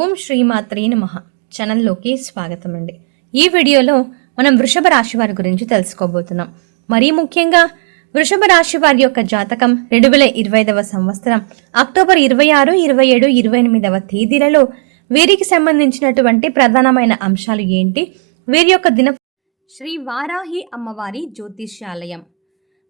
ఓం శ్రీమాత్రీ నమ. ఛానల్లోకి స్వాగతం అండి ఈ వీడియోలో మనం వృషభ రాశి వారి గురించి తెలుసుకోబోతున్నాం. మరీ ముఖ్యంగా వృషభ రాశి వారి యొక్క జాతకం రెండు వేల ఇరవై ఐదవ సంవత్సరం అక్టోబర్ ఇరవై ఆరు ఇరవై ఏడు ఇరవై ఎనిమిదవ తేదీలలో వీరికి సంబంధించినటువంటి ప్రధానమైన అంశాలు ఏంటి? వీరి యొక్క దిన శ్రీ వారాహి అమ్మవారి జ్యోతిష్యాలయం.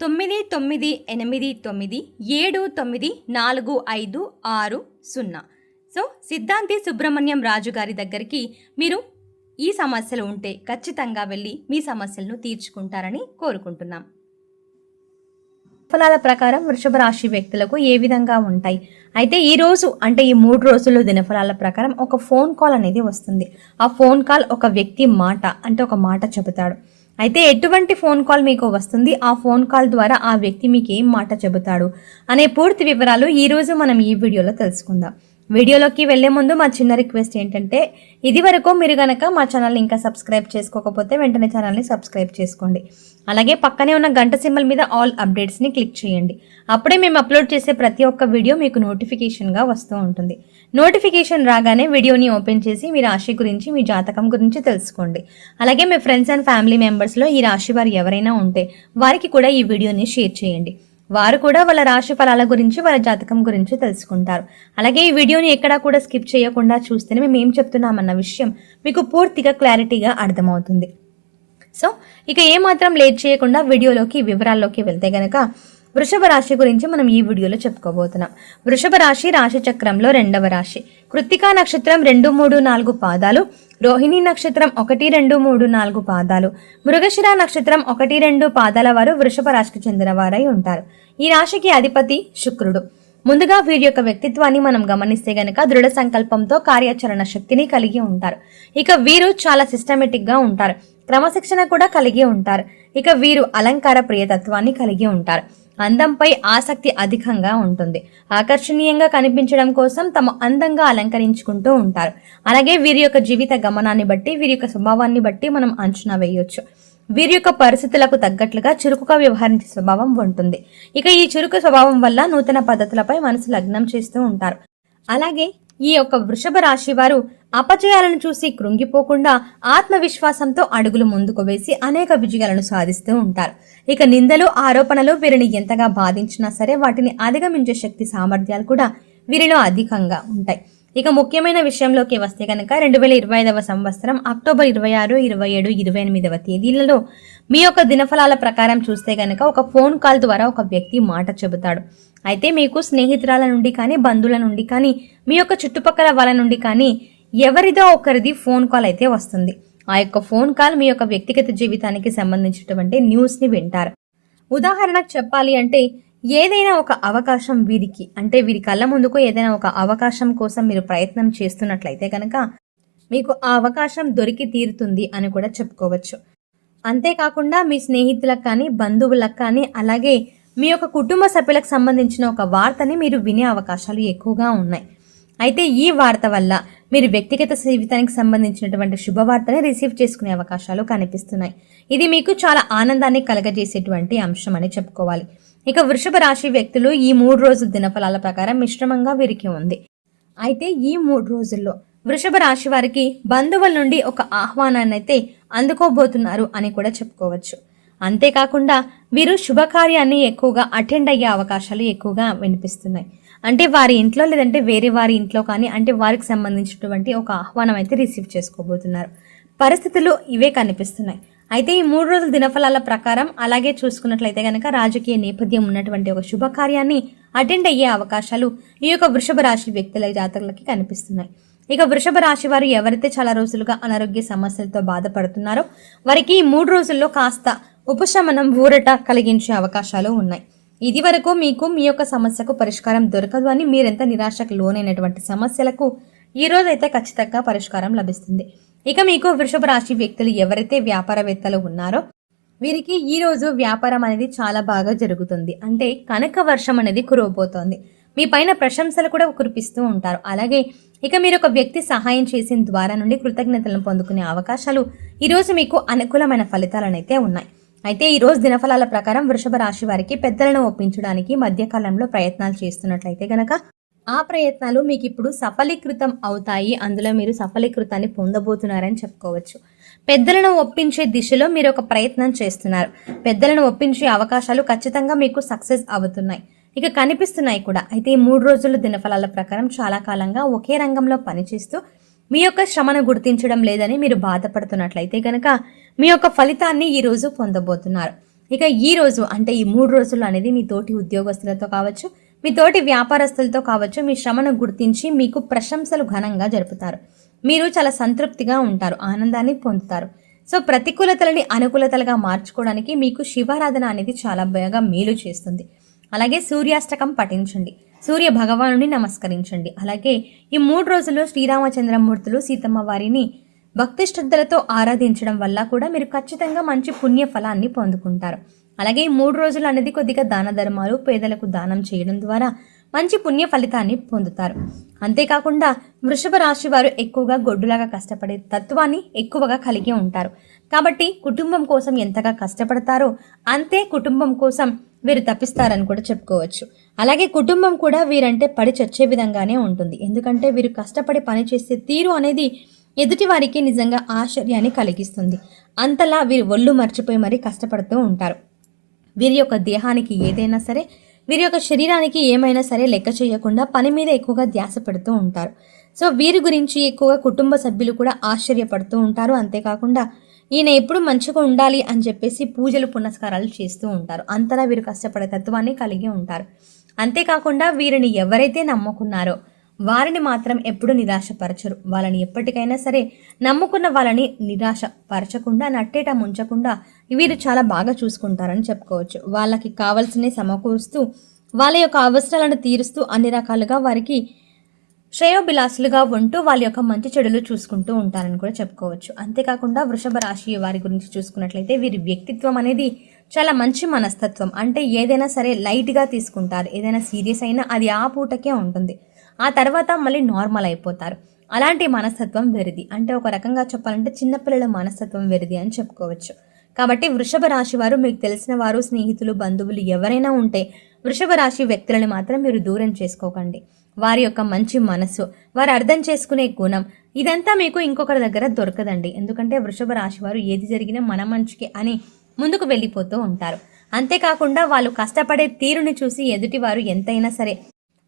తొమ్మిది తొమ్మిది ఎనిమిది తొమ్మిది ఏడు తొమ్మిది నాలుగు ఐదు ఆరు సున్నా. సో సిద్ధాంతి సుబ్రహ్మణ్యం రాజు గారి దగ్గరికి మీరు ఈ సమస్యలు ఉంటే ఖచ్చితంగా వెళ్ళి మీ సమస్యలను తీర్చుకుంటారని కోరుకుంటున్నాం. ఫలాల ప్రకారం వృషభ రాశి వ్యక్తులకు ఏ విధంగా ఉంటాయి? అయితే ఈ రోజు అంటే ఈ మూడు రోజుల్లో దినఫలాల ప్రకారం ఒక ఫోన్ కాల్ అనేది వస్తుంది. ఆ ఫోన్ కాల్ ఒక వ్యక్తి మాట అంటే ఒక మాట చెబుతాడు. అయితే ఎటువంటి ఫోన్ కాల్ మీకు వస్తుంది? ఆ ఫోన్ కాల్ ద్వారా ఆ వ్యక్తి మీకు ఏం మాట చెబుతాడు? అనే పూర్తి వివరాలు ఈరోజు మనం ఈ వీడియోలో తెలుసుకుందాం. వీడియోలోకి వెళ్ళే ముందు మా చిన్న రిక్వెస్ట్ ఏంటంటే ఇది వరకు మీరు కనుక మా ఛానల్ని ఇంకా సబ్స్క్రైబ్ చేసుకోకపోతే వెంటనే ఛానల్ని సబ్స్క్రైబ్ చేసుకోండి. అలాగే పక్కనే ఉన్న గంట సింబల్ మీద ఆల్ అప్డేట్స్ని క్లిక్ చేయండి. అప్పుడే మేము అప్లోడ్ చేసే ప్రతి ఒక్క వీడియో మీకు నోటిఫికేషన్గా వస్తూ ఉంటుంది. నోటిఫికేషన్ రాగానే వీడియోని ఓపెన్ చేసి మీ రాశి గురించి మీ జాతకం గురించి తెలుసుకోండి. అలాగే మీ ఫ్రెండ్స్ అండ్ ఫ్యామిలీ మెంబర్స్లో ఈ రాశి వారు ఎవరైనా ఉంటే వారికి కూడా ఈ వీడియోని షేర్ చేయండి. వారు కూడా వాళ్ళ రాశి ఫలాల గురించి వాళ్ళ జాతకం గురించి తెలుసుకుంటారు. అలాగే ఈ వీడియోని ఎక్కడా కూడా స్కిప్ చేయకుండా చూస్తేనే మేము ఏం చెప్తున్నామన్న విషయం మీకు పూర్తిగా క్లారిటీగా అర్థమవుతుంది. సో ఇక ఏమాత్రం లేట్ చేయకుండా వీడియోలోకి వివరాల్లోకి వెళ్తే గనక వృషభ రాశి గురించి మనం ఈ వీడియోలో చెప్పుకోబోతున్నాం. వృషభ రాశి రాశి చక్రంలో రెండవ రాశి. కృత్తికా నక్షత్రం రెండు మూడు నాలుగు పాదాలు. రోహిణి నక్షత్రం ఒకటి రెండు మూడు నాలుగు పాదాలు. మృగశిర నక్షత్రం ఒకటి రెండు పాదాల వారు వృషభ రాశికి చెందిన వారై ఉంటారు. ఈ రాశికి అధిపతి శుక్రుడు. ముందుగా వీరి యొక్క వ్యక్తిత్వాన్ని మనం గమనిస్తే గనక దృఢ సంకల్పంతో కార్యాచరణ శక్తిని కలిగి ఉంటారు. ఇక వీరు చాలా సిస్టమేటిక్గా ఉంటారు. క్రమశిక్షణ కూడా కలిగి ఉంటారు. ఇక వీరు అలంకార ప్రియతత్వాన్ని కలిగి ఉంటారు. అందంపై ఆసక్తి అధికంగా ఉంటుంది. ఆకర్షణీయంగా కనిపించడం కోసం తమ అందంగా అలంకరించుకుంటూ ఉంటారు. అలాగే వీరి యొక్క జీవిత గమనాన్ని బట్టి వీరి యొక్క స్వభావాన్ని బట్టి మనం అంచనా వేయొచ్చు. వీరి యొక్క పరిస్థితులకు తగ్గట్లుగా చురుకుగా వ్యవహరించే స్వభావం ఉంటుంది. ఇక ఈ చురుకు స్వభావం వల్ల నూతన పద్ధతులపై మనసు లగ్నం చేస్తూ ఉంటారు. అలాగే ఈ యొక్క వృషభ రాశి వారు అపజయాలను చూసి కృంగిపోకుండా ఆత్మవిశ్వాసంతో అడుగులు ముందుకు వేసి అనేక విజయాలను సాధిస్తూ ఉంటారు. ఇక నిందలు ఆరోపణలు వీరిని ఎంతగా బాధించినా సరే వాటిని అధిగమించే శక్తి సామర్థ్యాలు కూడా వీరిలో అధికంగా ఉంటాయి. ఇక ముఖ్యమైన విషయంలోకి వస్తే కనుక రెండు వేల ఇరవై ఐదవ సంవత్సరం అక్టోబర్ ఇరవై ఆరు ఇరవై ఏడు ఇరవై ఎనిమిదవ తేదీలలో మీ యొక్క దినఫలాల ప్రకారం చూస్తే కనుక ఒక ఫోన్ కాల్ ద్వారా ఒక వ్యక్తి మాట చెబుతాడు. అయితే మీకు స్నేహితురాల నుండి కానీ బంధువుల నుండి కానీ మీ యొక్క చుట్టుపక్కల వాళ్ళ నుండి కానీ ఎవరిదో ఒకరిది ఫోన్ కాల్ అయితే వస్తుంది. ఆ యొక్క ఫోన్ కాల్ మీ యొక్క వ్యక్తిగత జీవితానికి సంబంధించినటువంటి న్యూస్ని వింటారు. ఉదాహరణకు చెప్పాలి అంటే ఏదైనా ఒక అవకాశం వీరికి అంటే వీరి కళ్ళ ముందుకు ఏదైనా ఒక అవకాశం కోసం మీరు ప్రయత్నం చేస్తున్నట్లయితే కనుక మీకు ఆ అవకాశం దొరికి తీరుతుంది అని కూడా చెప్పుకోవచ్చు. అంతేకాకుండా మీ స్నేహితులకు కానీ బంధువులకు కానీ అలాగే మీ యొక్క కుటుంబ సభ్యులకు సంబంధించిన ఒక వార్తని మీరు వినే అవకాశాలు ఎక్కువగా ఉన్నాయి. అయితే ఈ వార్త వల్ల మీరు వ్యక్తిగత జీవితానికి సంబంధించినటువంటి శుభవార్తని రిసీవ్ చేసుకునే అవకాశాలు కనిపిస్తున్నాయి. ఇది మీకు చాలా ఆనందాన్ని కలగజేసేటువంటి అంశం అని చెప్పుకోవాలి. ఇక వృషభ రాశి వ్యక్తులు ఈ మూడు రోజుల దినఫలాల ప్రకారం మిశ్రమంగా వీరికి ఉంది. అయితే ఈ మూడు రోజుల్లో వృషభ రాశి వారికి బంధువుల నుండి ఒక ఆహ్వానాన్ని అయితే అందుకోబోతున్నారు అని కూడా చెప్పుకోవచ్చు. అంతేకాకుండా వీరు శుభకార్యాన్ని ఎక్కువగా అటెండ్ అయ్యే అవకాశాలు ఎక్కువగా వినిపిస్తున్నాయి. అంటే వారి ఇంట్లో లేదంటే వేరే వారి ఇంట్లో కానీ అంటే వారికి సంబంధించినటువంటి ఒక ఆహ్వానం అయితే రిసీవ్ చేసుకోబోతున్నారు. పరిస్థితులు ఇవే కనిపిస్తున్నాయి. అయితే ఈ మూడు రోజుల దినఫలాల ప్రకారం అలాగే చూసుకున్నట్లయితే కనుక రాజకీయ నేపథ్యం ఉన్నటువంటి ఒక శుభకార్యాన్ని అటెండ్ అయ్యే అవకాశాలు ఈ యొక్క వృషభ రాశి వ్యక్తుల జాతకులకి కనిపిస్తున్నాయి. ఇక వృషభ రాశి వారు ఎవరైతే చాలా రోజులుగా అనారోగ్య సమస్యలతో బాధపడుతున్నారో వారికి ఈ మూడు రోజుల్లో కాస్త ఉపశమనం ఊరట కలిగించే అవకాశాలు ఉన్నాయి. ఇది వరకు మీకు మీ యొక్క సమస్యకు పరిష్కారం దొరకదు అని మీరెంత నిరాశకు లోనైనటువంటి సమస్యలకు ఈ రోజైతే ఖచ్చితంగా పరిష్కారం లభిస్తుంది. ఇక మీకు వృషభ రాశి వ్యక్తులు ఎవరైతే వ్యాపారవేత్తలు ఉన్నారో వీరికి ఈరోజు వ్యాపారం అనేది చాలా బాగా జరుగుతుంది. అంటే కనక వర్షం అనేది కురవబోతోంది. మీ పైన ప్రశంసలు కూడా కురిపిస్తూ ఉంటారు. అలాగే ఇక మీరు ఒక వ్యక్తి సహాయం చేసిన ద్వారా నుండి కృతజ్ఞతలను పొందుకునే అవకాశాలు ఈరోజు మీకు అనుకూలమైన ఫలితాలనైతే ఉన్నాయి. అయితే ఈ రోజు దినఫలాల ప్రకారం వృషభ రాశి వారికి పెద్దలను ఒప్పించడానికి మధ్యకాలంలో ప్రయత్నాలు చేస్తున్నట్లయితే గనక ఆ ప్రయత్నాలు మీకు ఇప్పుడు సఫలీకృతం అవుతాయి. అందులో మీరు సఫలీకృతాన్ని పొందబోతున్నారని చెప్పుకోవచ్చు. పెద్దలను ఒప్పించే దిశలో మీరు ఒక ప్రయత్నం చేస్తున్నారు. పెద్దలను ఒప్పించే అవకాశాలు ఖచ్చితంగా మీకు సక్సెస్ అవుతున్నాయి. ఇక కనిపిస్తున్నాయి కూడా. అయితే ఈ మూడు రోజుల దినఫలాల ప్రకారం చాలా కాలంగా ఒకే రంగంలో పనిచేస్తూ మీ యొక్క శ్రమను గుర్తించడం లేదని మీరు బాధపడుతున్నట్లయితే కనుక మీ యొక్క ఫలితాన్ని ఈ రోజు పొందబోతున్నారు. ఇక ఈ రోజు అంటే ఈ మూడు రోజులు అనేది మీ తోటి ఉద్యోగస్తులతో కావచ్చు మీ తోటి వ్యాపారస్తులతో కావచ్చు మీ శ్రమను గుర్తించి మీకు ప్రశంసలు ఘనంగా జరుపుతారు. మీరు చాలా సంతృప్తిగా ఉంటారు ఆనందాన్ని పొందుతారు. సో ప్రతికూలతలని అనుకూలతలుగా మార్చుకోవడానికి మీకు శివారాధన అనేది చాలా బాగా మేలు చేస్తుంది. అలాగే సూర్యాష్టకం పఠించండి. సూర్య భగవానుని నమస్కరించండి. అలాగే ఈ మూడు రోజుల్లో శ్రీరామచంద్రమూర్తులు సీతమ్మ వారిని భక్తి శ్రద్ధలతో ఆరాధించడం వల్ల కూడా మీరు ఖచ్చితంగా మంచి పుణ్య ఫలాన్ని పొందుకుంటారు. అలాగే ఈ మూడు రోజులు అనేది కొద్దిగా దాన ధర్మాలు పేదలకు దానం చేయడం ద్వారా మంచి పుణ్య ఫలితాన్ని పొందుతారు. అంతేకాకుండా వృషభ రాశి వారు ఎక్కువగా గొడ్డులాగా కష్టపడే తత్వాన్ని ఎక్కువగా కలిగి ఉంటారు. కాబట్టి కుటుంబం కోసం ఎంతగా కష్టపడతారో అంతే కుటుంబం కోసం వీరు తప్పిస్తారని కూడా చెప్పుకోవచ్చు. అలాగే కుటుంబం కూడా వీరంటే పడి చచ్చే విధంగానే ఉంటుంది. ఎందుకంటే వీరు కష్టపడి పని చేసే తీరు అనేది ఎదుటి వారికి నిజంగా ఆశ్చర్యాన్ని కలిగిస్తుంది. అంతలా వీరు ఒళ్ళు మర్చిపోయి మరీ కష్టపడుతూ ఉంటారు. వీరి యొక్క దేహానికి ఏదైనా సరే వీరి యొక్క శరీరానికి ఏమైనా సరే లెక్క చేయకుండా పని మీద ఎక్కువగా ధ్యాస పెడుతూ ఉంటారు. సో వీరి గురించి ఎక్కువగా కుటుంబ సభ్యులు కూడా ఆశ్చర్యపడుతూ ఉంటారు. అంతేకాకుండా ఈయన ఎప్పుడు మంచిగా ఉండాలి అని చెప్పేసి పూజలు పునస్కారాలు చేస్తూ ఉంటారు. అంతలా వీరు కష్టపడే తత్వాన్ని కలిగి ఉంటారు. అంతేకాకుండా వీరిని ఎవరైతే నమ్ముకున్నారో వారిని మాత్రం ఎప్పుడు నిరాశపరచరు. వాళ్ళని ఎప్పటికైనా సరే నమ్ముకున్న వాళ్ళని నిరాశపరచకుండా నట్టేట ముంచకుండా వీరు చాలా బాగా చూసుకుంటారని చెప్పుకోవచ్చు. వాళ్ళకి కావలసినవి సమకూరుస్తూ వాళ్ళ యొక్క అవసరాలను తీరుస్తూ అన్ని రకాలుగా వారికి శ్రేయోభిలాసులుగా ఉంటూ వాళ్ళ యొక్క మంచి చెడులు చూసుకుంటూ ఉంటారని కూడా చెప్పుకోవచ్చు. అంతేకాకుండా వృషభ రాశి వారి గురించి చూసుకున్నట్లయితే వీరి వ్యక్తిత్వం అనేది చాలా మంచి మనస్తత్వం. అంటే ఏదైనా సరే లైట్గా తీసుకుంటారు. ఏదైనా సీరియస్ అయినా అది ఆ పూటకే ఉంటుంది. ఆ తర్వాత మళ్ళీ నార్మల్ అయిపోతారు. అలాంటి మనస్తత్వం వెరిది. అంటే ఒక రకంగా చెప్పాలంటే చిన్నపిల్లల మనస్తత్వం వెరిది అని చెప్పుకోవచ్చు. కాబట్టి వృషభ రాశి వారు మీకు తెలిసిన వారు స్నేహితులు బంధువులు ఎవరైనా ఉంటే వృషభ రాశి వ్యక్తులను మాత్రం మీరు దూరం చేసుకోకండి. వారి యొక్క మంచి మనస్సు వారు అర్థం చేసుకునే గుణం ఇదంతా మీకు ఇంకొకరి దగ్గర దొరకదండి. ఎందుకంటే వృషభ రాశి వారు ఏది జరిగినా మన మంచికి అని ముందుకు వెళ్ళిపోతూ ఉంటారు. అంతేకాకుండా వాళ్ళు కష్టపడే తీరుని చూసి ఎదుటివారు ఎంతైనా సరే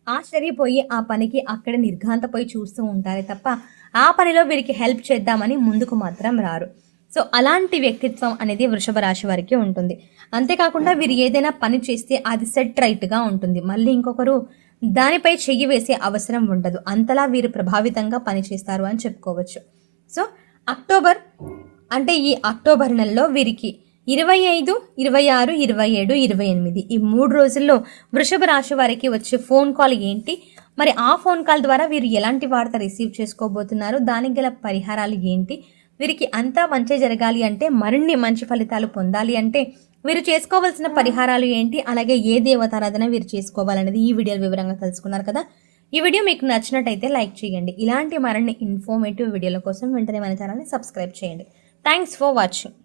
ఆశ్చర్యపోయి ఆ పనికి అక్కడ నిర్ఘాంతపోయి చూస్తూ ఉంటారే తప్ప ఆ పనిలో వీరికి హెల్ప్ చేద్దామని ముందుకు మాత్రం రారు. సో అలాంటి వ్యక్తిత్వం అనేది వృషభ రాశి వారికి ఉంటుంది. అంతేకాకుండా వీరు ఏదైనా పని చేస్తే అది సెట్ రైట్గా ఉంటుంది. మళ్ళీ ఇంకొకరు దానిపై చెయ్యి వేసే అవసరం ఉండదు. అంతలా వీరు ప్రభావితంగా పనిచేస్తారు అని చెప్పుకోవచ్చు. సో అక్టోబర్ అంటే ఈ అక్టోబర్ నెలలో వీరికి ఇరవై ఐదు ఇరవై ఆరు ఇరవై ఏడు ఇరవై ఎనిమిది ఈ మూడు రోజుల్లో వృషభ రాశి వారికి వచ్చే ఫోన్ కాల్ ఏంటి? మరి ఆ ఫోన్ కాల్ ద్వారా వీరు ఎలాంటి వార్త రిసీవ్ చేసుకోబోతున్నారు? దానికి గల పరిహారాలు ఏంటి? వీరికి అంతా మంచి జరగాలి అంటే మరిన్ని మంచి ఫలితాలు పొందాలి అంటే వీరు చేసుకోవాల్సిన పరిహారాలు ఏంటి? అలాగే ఏ దేవతారాధన వీరు చేసుకోవాలనేది ఈ వీడియో వివరంగా తెలుసుకున్నారు కదా. ఈ వీడియో మీకు నచ్చినట్టయితే లైక్ చేయండి. ఇలాంటి మరిన్ని ఇన్ఫర్మేటివ్ వీడియోల కోసం వెంటనే మన ఛానల్ని సబ్స్క్రైబ్ చేయండి. Thanks for watching.